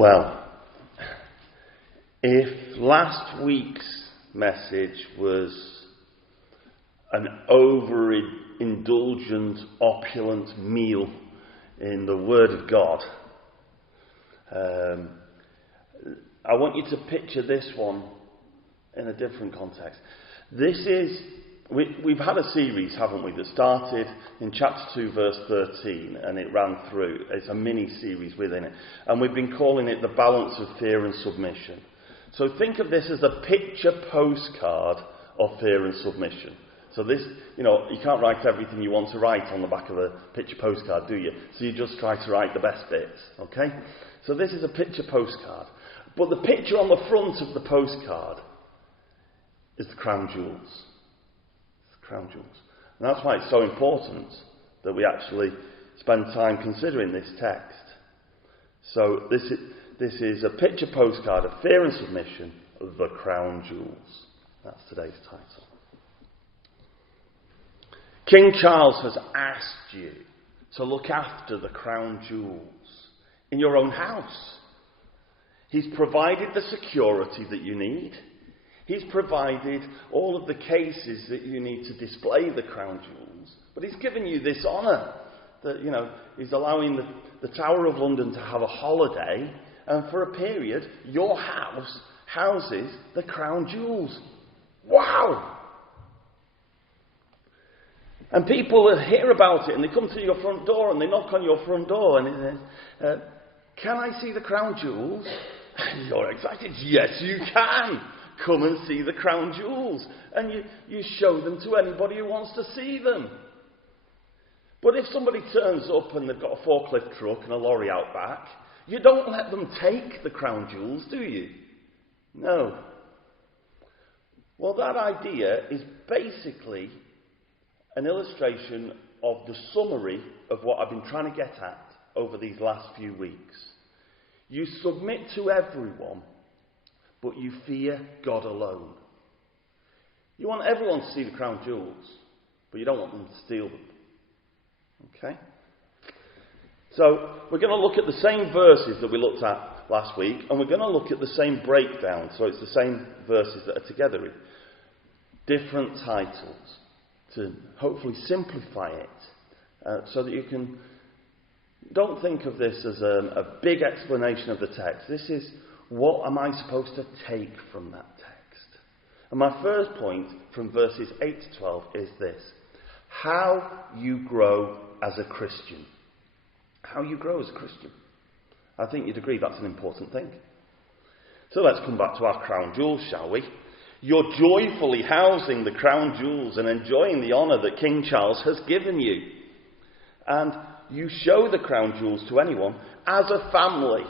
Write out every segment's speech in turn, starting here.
Well, if last week's message was an overindulgent, opulent meal in the Word of God, I want you to picture this one in a different context. We've had a series, haven't we, that started in chapter 2, verse 13, and it ran through. It's a mini-series within it. And we've been calling it The Balance of Fear and Submission. So think of this as a picture postcard of fear and submission. So this, you can't write everything you want to write on the back of a picture postcard, do you? So you just try to write the best bits, okay? So this is a picture postcard. But the picture on the front of the postcard is the crown jewels. Crown jewels. And that's why it's so important that we actually spend time considering this text. So this is a picture postcard of fear and submission of the crown jewels. That's today's title. King Charles has asked you to look after the crown jewels in your own house. He's provided the security that you need. He's provided all of the cases that you need to display the crown jewels. But he's given you this honour that, he's allowing the Tower of London to have a holiday. And for a period, your house houses the crown jewels. Wow! And people hear about it and they come to your front door and they knock on your front door and they say, can I see the crown jewels? You're excited. Yes, you can. Come and see the crown jewels. And you show them to anybody who wants to see them. But if somebody turns up and they've got a forklift truck and a lorry out back, you don't let them take the crown jewels, do you? No. Well, that idea is basically an illustration of the summary of what I've been trying to get at over these last few weeks. You submit to everyone, but you fear God alone. You want everyone to see the crown jewels, but you don't want them to steal them. Okay? So, we're going to look at the same verses that we looked at last week, and we're going to look at the same breakdown. So it's the same verses that are together with different titles to hopefully simplify it, so that you can... Don't think of this as a big explanation of the text. This is, what am I supposed to take from that text? And my first point from verses 8 to 12 is this. How you grow as a Christian. How you grow as a Christian. I think you'd agree that's an important thing. So let's come back to our crown jewels, shall we? You're joyfully housing the crown jewels and enjoying the honour that King Charles has given you. And you show the crown jewels to anyone as a family.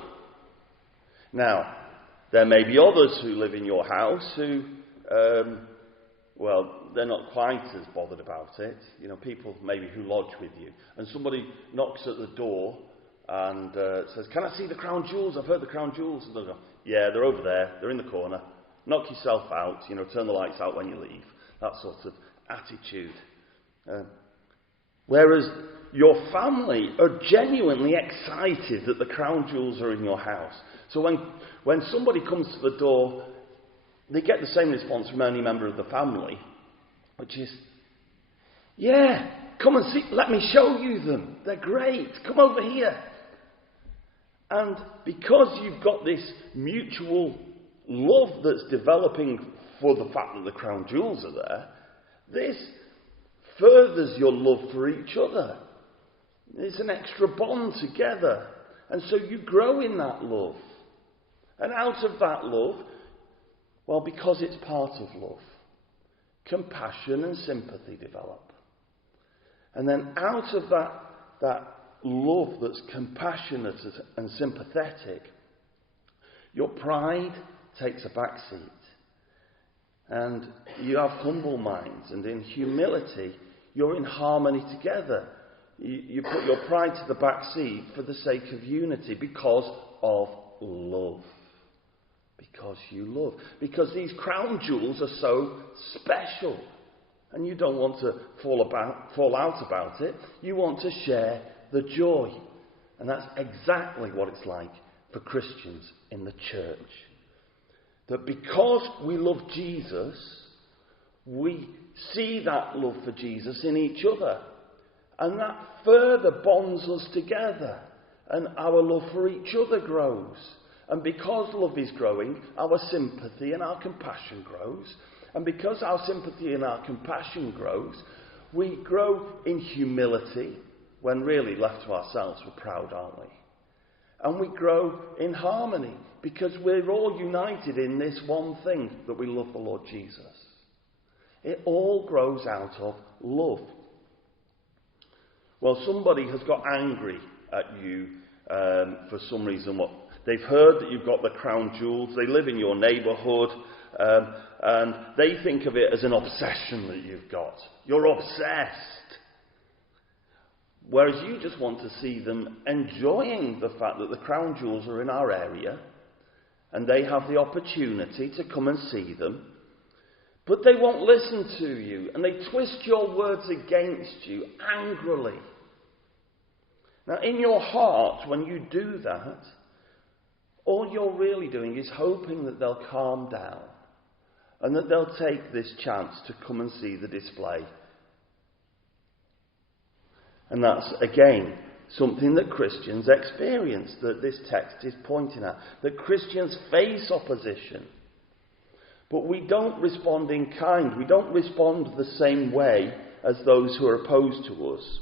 Now, there may be others who live in your house who, they're not quite as bothered about it. People maybe who lodge with you. And somebody knocks at the door and says, can I see the crown jewels? I've heard the crown jewels. And they'll go, yeah, they're over there. They're in the corner. Knock yourself out. Turn the lights out when you leave. That sort of attitude. Whereas your family are genuinely excited that the crown jewels are in your house. So when somebody comes to the door, they get the same response from any member of the family, which is, yeah, come and see, let me show you them. They're great. Come over here. And because you've got this mutual love that's developing for the fact that the crown jewels are there, this furthers your love for each other. It's an extra bond together. And so you grow in that love. And out of that love, well, because it's part of love, compassion and sympathy develop. And then out of that love that's compassionate and sympathetic, your pride takes a back seat. And you have humble minds. And in humility, you're in harmony together. You put your pride to the back seat for the sake of unity because of love. Because you love. Because these crown jewels are so special. And you don't want to fall out about it. You want to share the joy. And that's exactly what it's like for Christians in the church. That because we love Jesus, we see that love for Jesus in each other. And that further bonds us together. And our love for each other grows. And because love is growing, our sympathy and our compassion grows. And because our sympathy and our compassion grows, we grow in humility, when really left to ourselves we're proud, aren't we? And we grow in harmony, because we're all united in this one thing, that we love the Lord Jesus. It all grows out of love. Well, somebody has got angry at you for some reason. What they've heard that you've got the crown jewels. They live in your neighbourhood, and they think of it as an obsession that you've got. You're obsessed. Whereas you just want to see them enjoying the fact that the crown jewels are in our area, and they have the opportunity to come and see them. But they won't listen to you, and they twist your words against you angrily. Now, in your heart, when you do that, all you're really doing is hoping that they'll calm down, and that they'll take this chance to come and see the display. And that's, again, something that Christians experience, that this text is pointing at. That Christians face opposition. But we don't respond in kind. We don't respond the same way as those who are opposed to us.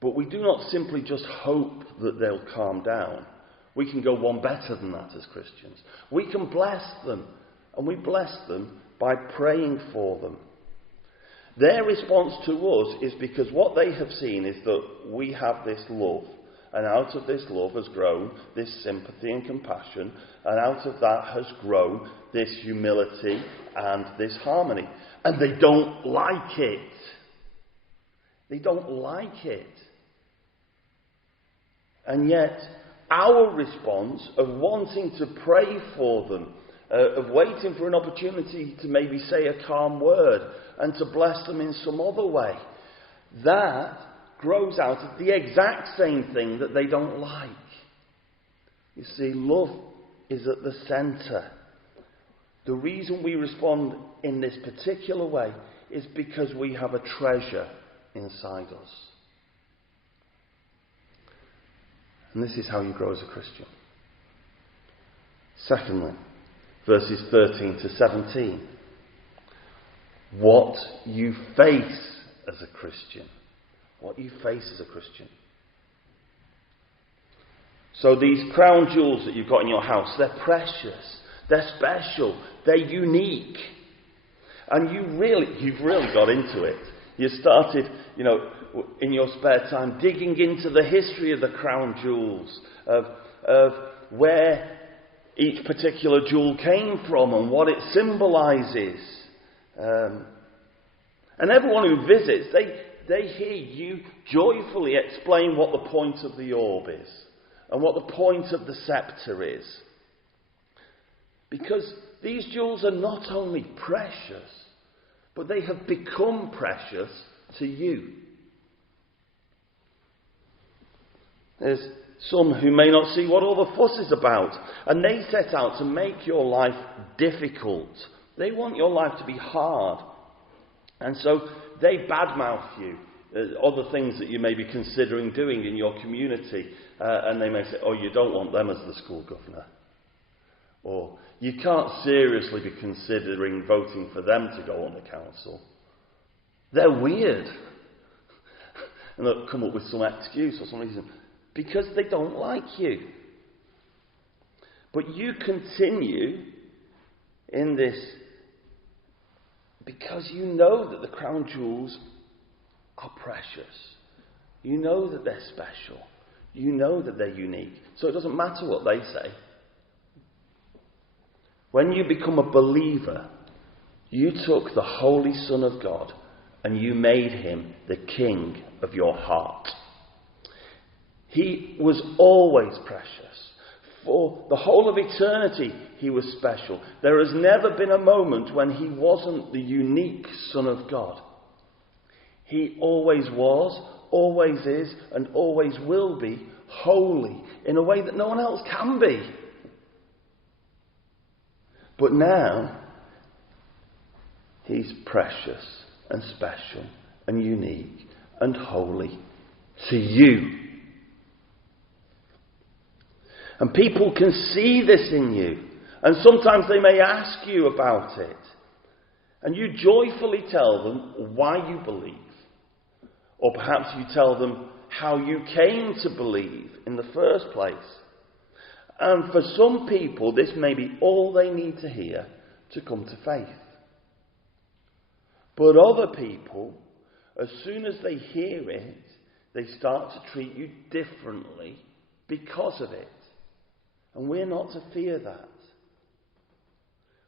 But we do not simply just hope that they'll calm down. We can go one better than that as Christians. We can bless them. And we bless them by praying for them. Their response to us is because what they have seen is that we have this love. And out of this love has grown this sympathy and compassion. And out of that has grown this humility and this harmony. And they don't like it. They don't like it. And yet, our response of wanting to pray for them, of waiting for an opportunity to maybe say a calm word and to bless them in some other way, that grows out of the exact same thing that they don't like. You see, love is at the centre. The reason we respond in this particular way is because we have a treasure inside us. And this is how you grow as a Christian. Secondly, verses 13 to 17. What you face as a Christian. What you face as a Christian. So these crown jewels that you've got in your house, they're precious. They're special. They're unique. And you've really got into it. You started, in your spare time, digging into the history of the crown jewels, of where each particular jewel came from and what it symbolises. And everyone who visits, they hear you joyfully explain what the point of the orb is and what the point of the sceptre is. Because these jewels are not only precious, but they have become precious to you. There's some who may not see what all the fuss is about, and they set out to make your life difficult. They want your life to be hard. And so they badmouth you, other things that you may be considering doing in your community. And they may say, oh, you don't want them as the school governor. Or you can't seriously be considering voting for them to go on the council. They're weird. And they'll come up with some excuse or some reason. Because they don't like you. But you continue in this because you know that the crown jewels are precious. You know that they're special. You know that they're unique. So it doesn't matter what they say. When you become a believer, you took the Holy Son of God and you made him the King of your heart. He was always precious. For the whole of eternity, he was special. There has never been a moment when he wasn't the unique Son of God. He always was, always is, and always will be holy, in a way that no one else can be. But now, he's precious and special and unique and holy to you. And people can see this in you. And sometimes they may ask you about it. And you joyfully tell them why you believe. Or perhaps you tell them how you came to believe in the first place. And for some people, this may be all they need to hear to come to faith. But other people, as soon as they hear it, they start to treat you differently because of it. And we're not to fear that.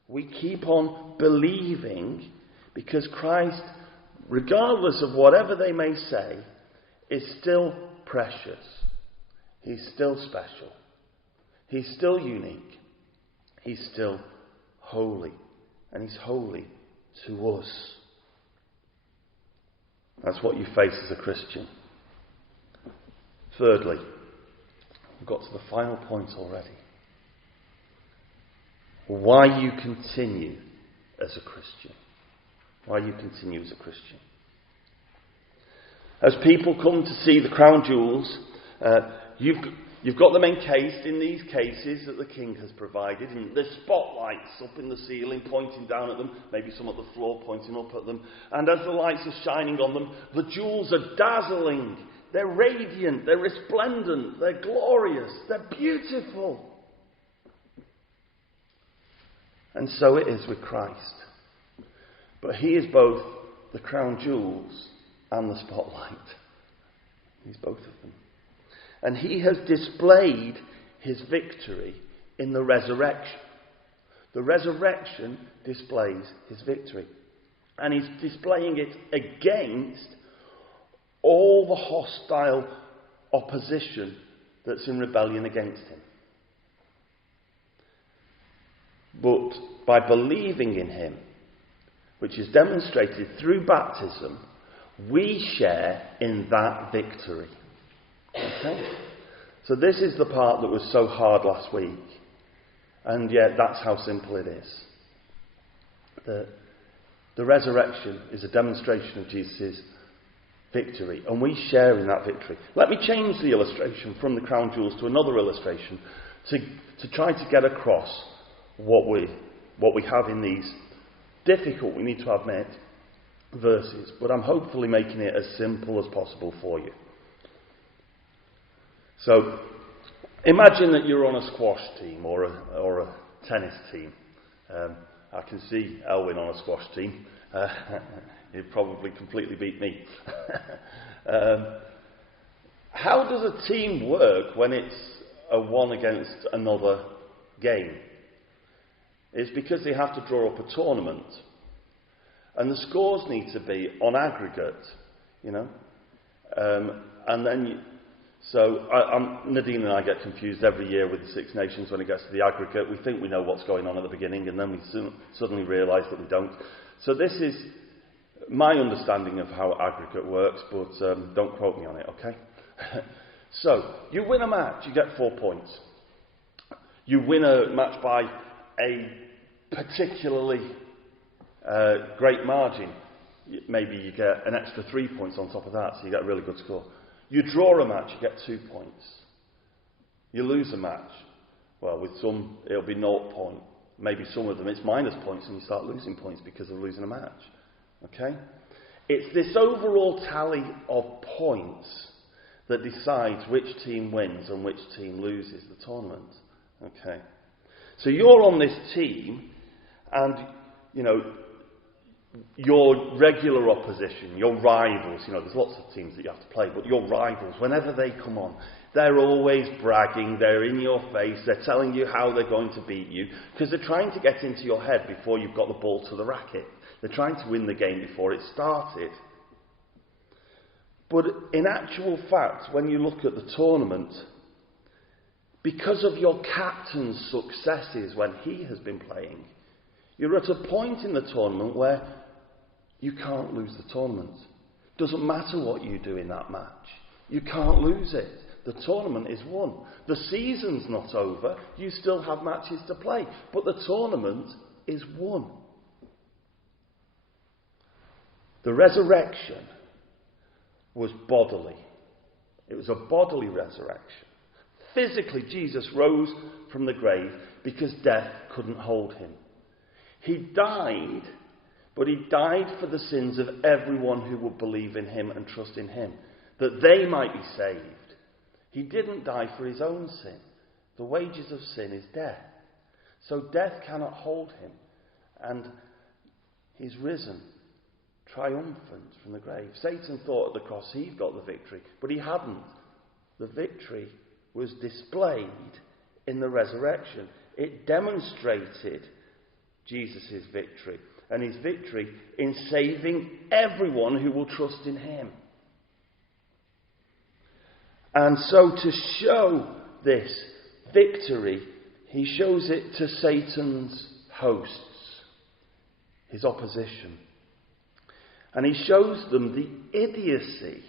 We keep on believing because Christ, regardless of whatever they may say, is still precious. He's still special. He's still unique. He's still holy. And he's holy to us. That's what you face as a Christian. Thirdly, we've got to the final point already. Why you continue as a Christian. Why you continue as a Christian. As people come to see the crown jewels, you've got them encased in these cases that the king has provided. And there's spotlights up in the ceiling pointing down at them, maybe some at the floor pointing up at them. And as the lights are shining on them, the jewels are dazzling. They're radiant, they're resplendent, they're glorious, they're beautiful. And so it is with Christ. But he is both the crown jewels and the spotlight. He's both of them. And he has displayed his victory in the resurrection. The resurrection displays his victory. And he's displaying it against all the hostile opposition that's in rebellion against him. But by believing in him, which is demonstrated through baptism, we share in that victory. Okay? So this is the part that was so hard last week. And yet that's how simple it is. The resurrection is a demonstration of Jesus' victory, and we share in that victory. Let me change the illustration from the crown jewels to another illustration to try to get across what we have in these difficult, we need to admit, verses. But I'm hopefully making it as simple as possible for you. So, imagine that you're on a squash team or a tennis team. I can see Elwyn on a squash team. He'd probably completely beat me. How does a team work when it's a one against another game? It's because they have to draw up a tournament. And the scores need to be on aggregate, you know. And then, Nadine and I get confused every year with the Six Nations when it gets to the aggregate. We think we know what's going on at the beginning, and then we suddenly realise that we don't. So this is my understanding of how aggregate works, but don't quote me on it, okay? So, you win a match, you get 4 points. You win a match by a particularly great margin. Maybe you get an extra 3 points on top of that, so you get a really good score. You draw a match, you get 2 points. You lose a match, well, with some, it'll be 0 point. Maybe some of them, it's minus points, and you start losing points because of losing a match. Okay? It's this overall tally of points that decides which team wins and which team loses the tournament. Okay? So you're on this team, and, you know, your regular opposition, your rivals, you know, there's lots of teams that you have to play, but your rivals, whenever they come on, they're always bragging, they're in your face, they're telling you how they're going to beat you, because they're trying to get into your head before you've got the ball to the racket. They're trying to win the game before it started. But in actual fact, when you look at the tournament, because of your captain's successes when he has been playing, you're at a point in the tournament where you can't lose the tournament. Doesn't matter what you do in that match. You can't lose it. The tournament is won. The season's not over. You still have matches to play. But the tournament is won. The resurrection was bodily. It was a bodily resurrection. Physically, Jesus rose from the grave because death couldn't hold him. He died, but he died for the sins of everyone who would believe in him and trust in him, that they might be saved. He didn't die for his own sin. The wages of sin is death. So death cannot hold him. And he's risen, triumphant from the grave. Satan thought at the cross he'd got the victory, but he hadn't. The victory was displayed in the resurrection. It demonstrated Jesus' victory, and his victory in saving everyone who will trust in him. And so to show this victory, he shows it to Satan's hosts, his opposition. And he shows them the idiocy,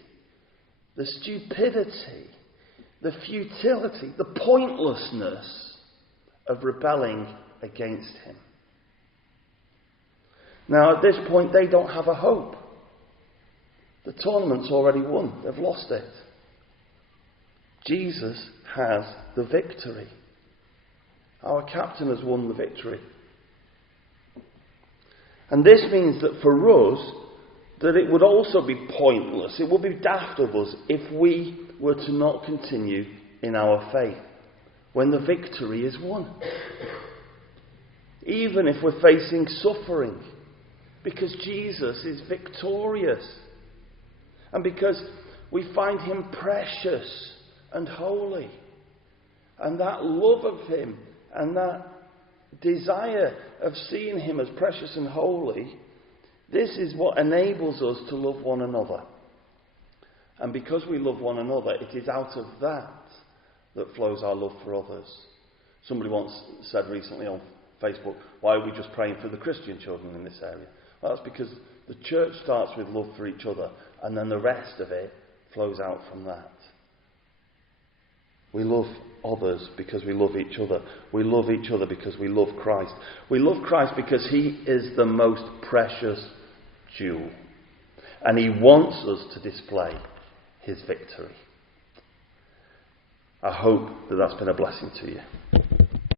the stupidity, the futility, the pointlessness of rebelling against him. Now, at this point, they don't have a hope. The tournament's already won. They've lost it. Jesus has the victory. Our captain has won the victory. And this means that for us, that it would also be pointless, it would be daft of us if we were to not continue in our faith when the victory is won. Even if we're facing suffering, because Jesus is victorious, and because we find him precious and holy, and that love of him and that desire of seeing him as precious and holy, this is what enables us to love one another. And because we love one another, it is out of that that flows our love for others. Somebody once said recently on Facebook, why are we just praying for the Christian children in this area? Well, that's because the church starts with love for each other, and then the rest of it flows out from that. We love others because we love each other. We love each other because we love Christ. We love Christ because he is the most precious jewel. And he wants us to display his victory. I hope that that's been a blessing to you.